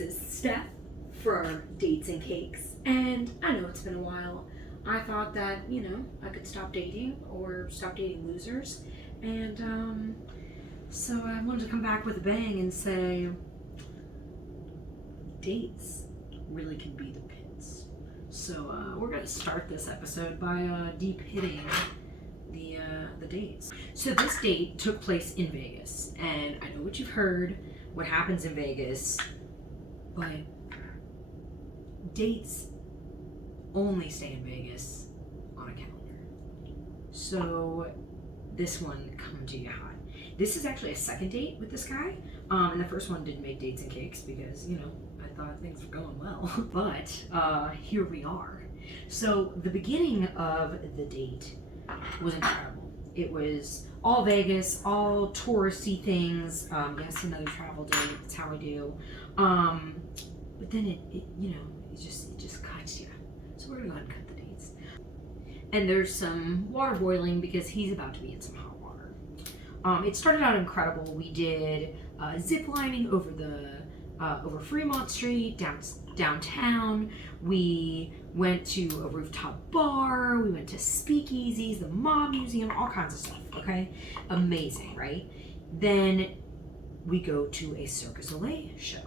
this is Steph from Dates and Cakes, and I know it's been a while. I thought that, I could stop dating or stop dating losers, and so I wanted to come back with a bang and say, dates really can be the pits. So we're gonna start this episode by deep hitting the dates. So this date took place in Vegas, and I know what you've heard, what happens in Vegas, but dates only stay in Vegas on a calendar. So this one coming to you hot. This is actually a second date with this guy, and the first one didn't make Dates and Cakes because, I thought things were going well. But here we are. So the beginning of the date was incredible. It was all Vegas, all touristy things. Yes, another travel date. That's how I do. But then it just cuts you. So we're gonna go ahead and cut the dates. And there's some water boiling because he's about to be in some hot water. It started out incredible. We did zip lining over Fremont Street downtown. We went to a rooftop bar. We went to speakeasies, the mob museum, all kinds of stuff. Okay, amazing, right? Then we go to a Cirque du Soleil show.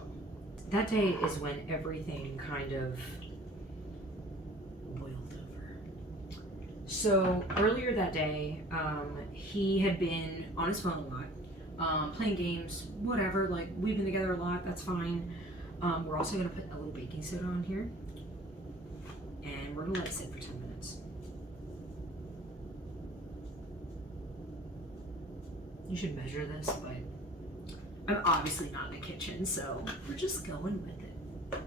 That day is when everything kind of boiled over. So earlier that day, he had been on his phone a lot, playing games, whatever. Like, we've been together a lot, that's fine. We're also gonna put a little baking soda on here, and we're gonna let it sit for 10 minutes. You should measure this, but I'm obviously not in the kitchen, so we're just going with it.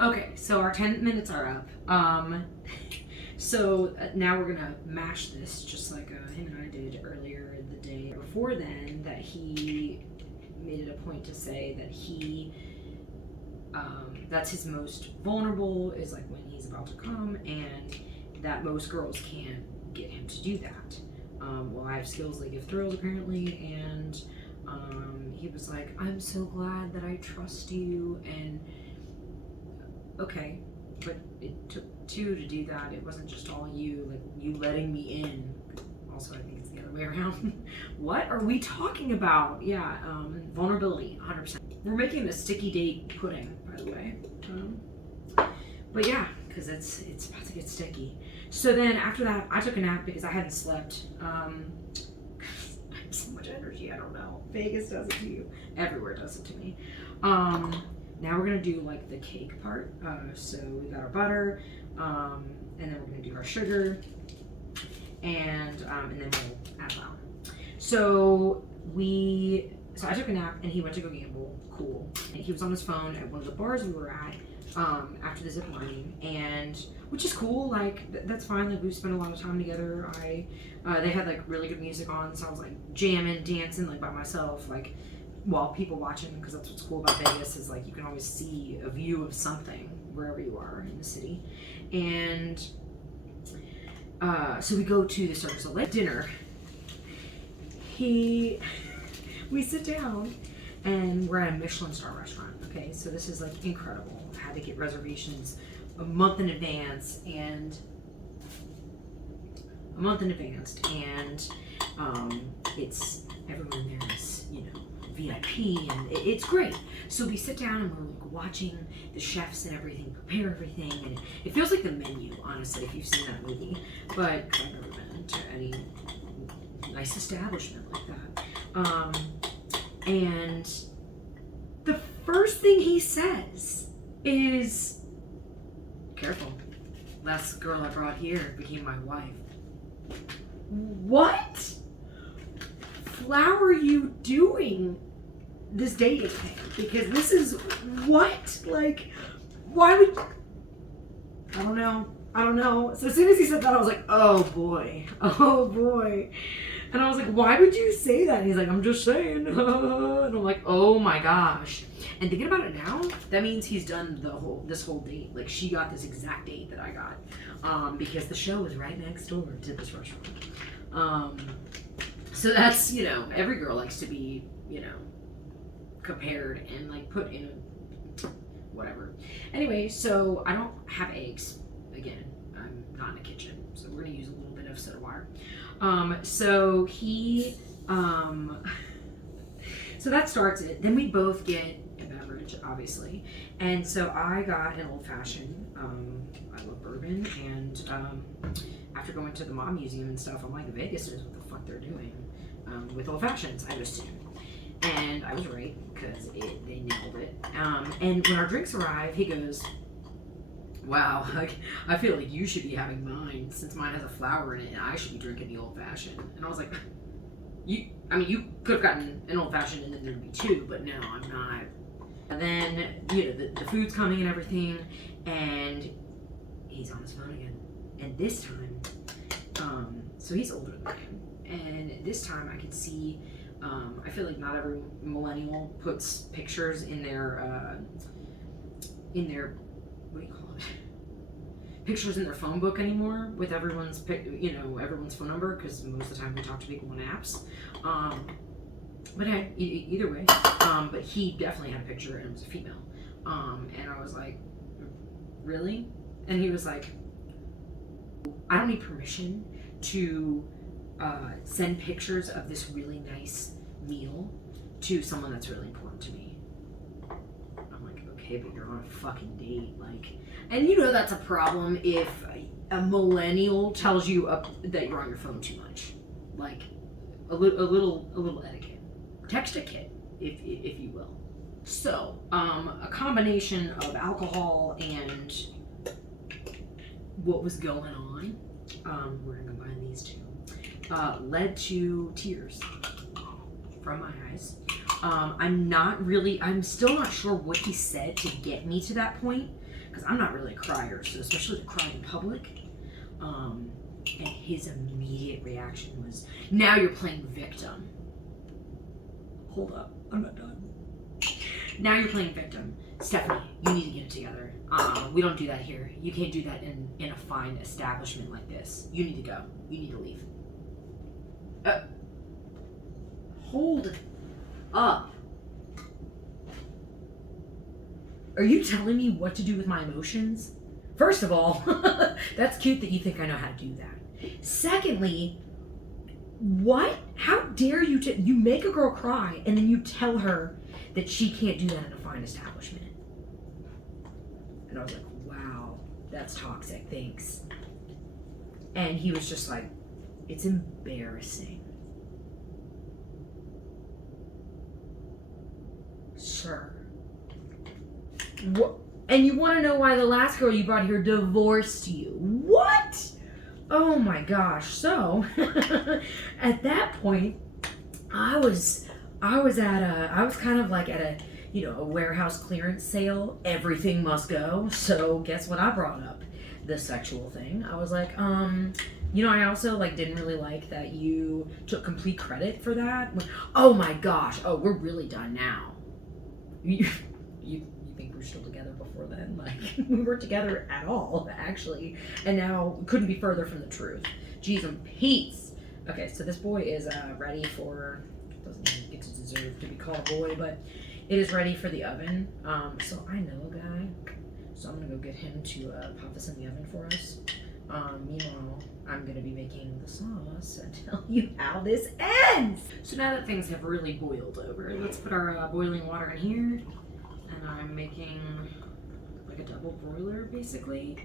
Okay, so our 10 minutes are up. So now we're gonna mash this just like him and I did earlier in the day. Before then, that he made it a point to say that that's his most vulnerable, is like when he's about to come, and that most girls can't get him to do that. Well, I have skills that give thrills apparently, and he was like, I'm so glad that I trust you, and okay, but it took two to do that. It wasn't just all you, like you letting me in. Also, I think it's the other way around. What are we talking about? Yeah, vulnerability, 100%. We're making a sticky date pudding, by the way. But yeah, because it's about to get sticky. So then after that, I took a nap because I hadn't slept. I have so much energy, I don't know. Vegas does it to you. Everywhere does it to me. Now we're gonna do like the cake part. So we got our butter, and then we're gonna do our sugar, and then we'll add flour. So I took a nap and he went to go gamble. Cool. And he was on his phone at one of the bars we were at after the zip lining, and which is cool. Like that's fine. Like we spent a lot of time together. They had like really good music on, so I was like jamming, dancing like by myself, like while people watching, because that's what's cool about Vegas is like you can always see a view of something wherever you are in the city. And so we go to the Cirque du Soleil dinner. We sit down and we're at a Michelin star restaurant. Okay, so this is like incredible. I had to get reservations a month in advance, and it's everyone there is VIP, and it's great. So we sit down and we're like watching the chefs and everything prepare everything, and it feels like The Menu, honestly, if you've seen that movie. But I've never been to any nice establishment like that. And the first thing he says is, "Careful, last girl I brought here became my wife." What? Flower are you doing this dating thing? Because this is what? Like, why would... I don't know. So as soon as he said that, I was like, oh boy. And I was like, why would you say that? And he's like, I'm just saying. And I'm like, oh my gosh. And thinking about it now, that means he's done this whole date. Like, she got this exact date that I got. Because the show was right next door to this restaurant. So that's, every girl likes to be, compared and like put in a whatever. Anyway, so I don't have eggs. Again, I'm not in the kitchen, so we're gonna use a little bit of soda water. So he, so that starts it. Then we both get a beverage, obviously. And so I got an old fashioned. I love bourbon, and after going to the Mob Museum and stuff, I'm like, Vegas knows what the fuck they're doing with old fashions, I just assume. And I was right, because they nailed it. And when our drinks arrive, he goes, wow, I feel like you should be having mine, since mine has a flower in it, and I should be drinking the old fashioned. And I was like, you could have gotten an old fashioned and then there'd be two, but no, I'm not. And then, the food's coming and everything, and he's on his phone again. And this time, so he's older than I am, and this time I could see, I feel like not every millennial puts pictures in their, what do you call it? Pictures in their phone book anymore with everyone's, everyone's phone number, because most of the time we talk to people on apps. But either way, but he definitely had a picture and it was a female. And I was like, really? And he was like, I don't need permission to send pictures of this really nice meal to someone that's really important to me. I'm like, okay, but you're on a fucking date, like, and that's a problem if a millennial tells you that you're on your phone too much, like a little etiquette, text etiquette, if you will. So, a combination of alcohol and what was going on, we're gonna combine these two, led to tears from my eyes. I'm still not sure what he said to get me to that point, because I'm not really a crier, so especially to cry in public. And his immediate reaction was, now you're playing victim. Hold up, I'm not done. Now you're playing victim. Stephanie, you need to get it together. We don't do that here. You can't do that in a fine establishment like this. You need to go. You need to leave. Hold up. Are you telling me what to do with my emotions? First of all, that's cute that you think I know how to do that. Secondly, what? How dare you you make a girl cry and then you tell her that she can't do that in a fine establishment? And I was like, wow, that's toxic, thanks. And he was just like, it's embarrassing. Sure. What? And you want to know why the last girl you brought here divorced you? What? Oh my gosh. So, at that point, I was kind of like at a warehouse clearance sale. Everything must go. So guess what I brought up? The sexual thing. I was like, I also didn't really like that you took complete credit for that. Oh my gosh. Oh, we're really done now. You think we're still together before then? We weren't together at all, actually. And now couldn't be further from the truth. Jeez and Pete's. Okay, so this boy is ready for, doesn't even get to deserve to be called a boy, but it is ready for the oven. So I know a guy, so I'm gonna go get him to pop this in the oven for us. Meanwhile, I'm gonna be making the sauce and tell you how this ends. So now that things have really boiled over, let's put our boiling water in here. And I'm making like a double broiler, basically.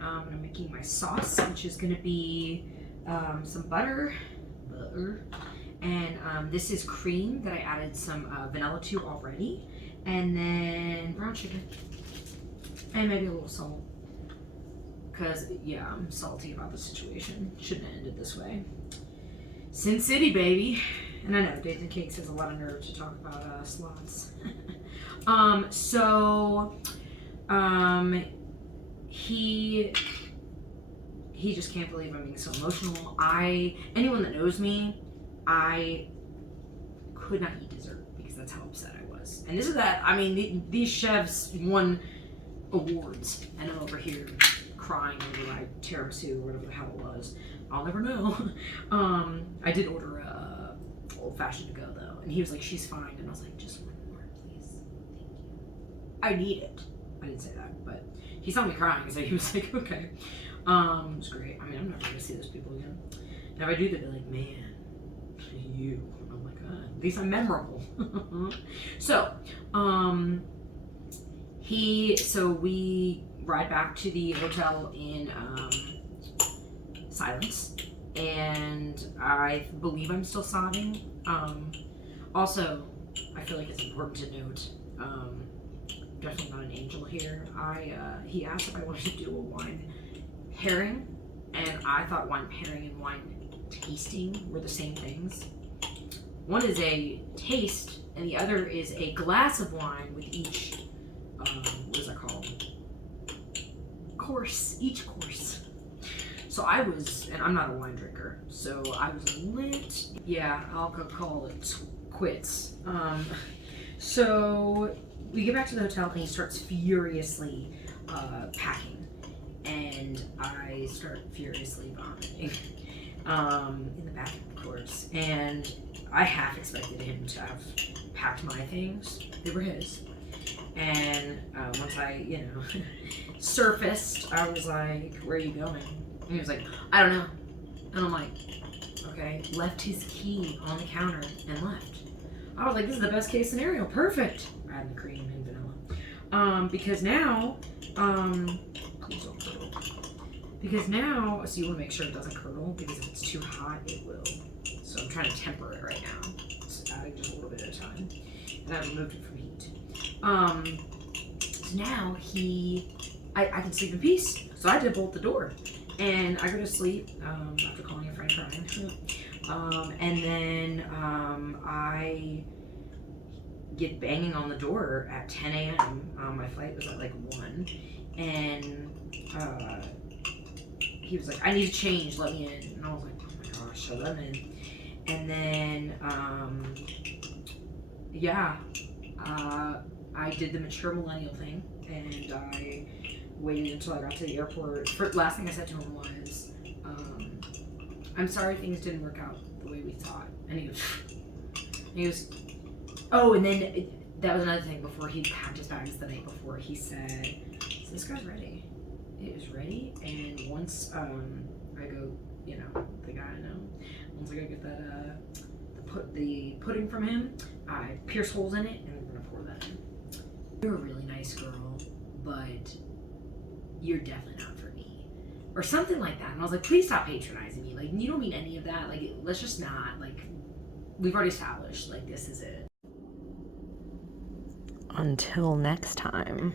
I'm making my sauce, which is gonna be some butter, and this is cream that I added some vanilla to already, and then brown chicken, and maybe a little salt, because yeah, I'm salty about the situation. Shouldn't have ended this way. Sin City, baby. And I know Datesandcakes has a lot of nerve to talk about slots. He just can't believe I'm being so emotional. Anyone that knows me, I could not eat dessert because that's how upset I was. And this is that. I mean, these chefs won awards, and I'm over here crying over my tiramisu or whatever the hell it was. I'll never know. I did order old fashioned to go though, and he was like, she's fine, and I was like, just one more I need it. I didn't say that, but he saw me crying, so he was like, okay. It was great. I mean, I'm never gonna see those people again. And if I do, they'd be like, man, you. I'm like, at least I'm memorable. So, we ride back to the hotel in silence, and I believe I'm still sobbing. Also, I feel like it's important to note, definitely not an angel here. He asked if I wanted to do a wine pairing, and I thought wine pairing and wine tasting were the same things. One is a taste, and the other is a glass of wine with each, what is that called? Course, each course. So I was, and I'm not a wine drinker, so I was lit. Yeah, I'll call it quits. So we get back to the hotel, and he starts furiously packing, and I start furiously vomiting in the bathroom, of course. And I half expected him to have packed my things. They were his. And once I, surfaced, I was like, where are you going? And he was like, I don't know. And I'm like, okay. Left his key on the counter and left. I was like, this is the best case scenario. Perfect. Adding cream and vanilla. Because now, please don't curdle. Because now, so you want to make sure it doesn't curdle, because if it's too hot, it will. So I'm trying to temper it right now. Just adding just a little bit at a time. And I removed it from heat. So now I can sleep in peace. So I had to bolt the door. And I go to sleep after calling a friend crying. And then I get banging on the door at 10 a.m. My flight was at like 1. And he was like, I need to change, let me in. And I was like, oh my gosh, so let me in. And then, I did the mature millennial thing, and I waited until I got to the airport. Last thing I said to him was, I'm sorry things didn't work out the way we thought. And he was, oh, and then that was another thing. Before he packed his bags the night before, he said, so this guy's ready. It was ready, and once I go, the guy I know, once I go get that the pudding from him, I pierce holes in it, and we're gonna pour that in. You're a really nice girl, but you're definitely not for me, or something like that. And I was like, please stop patronizing me. Like, you don't mean any of that. Like, let's just not. Like, we've already established, like, this is it. Until next time.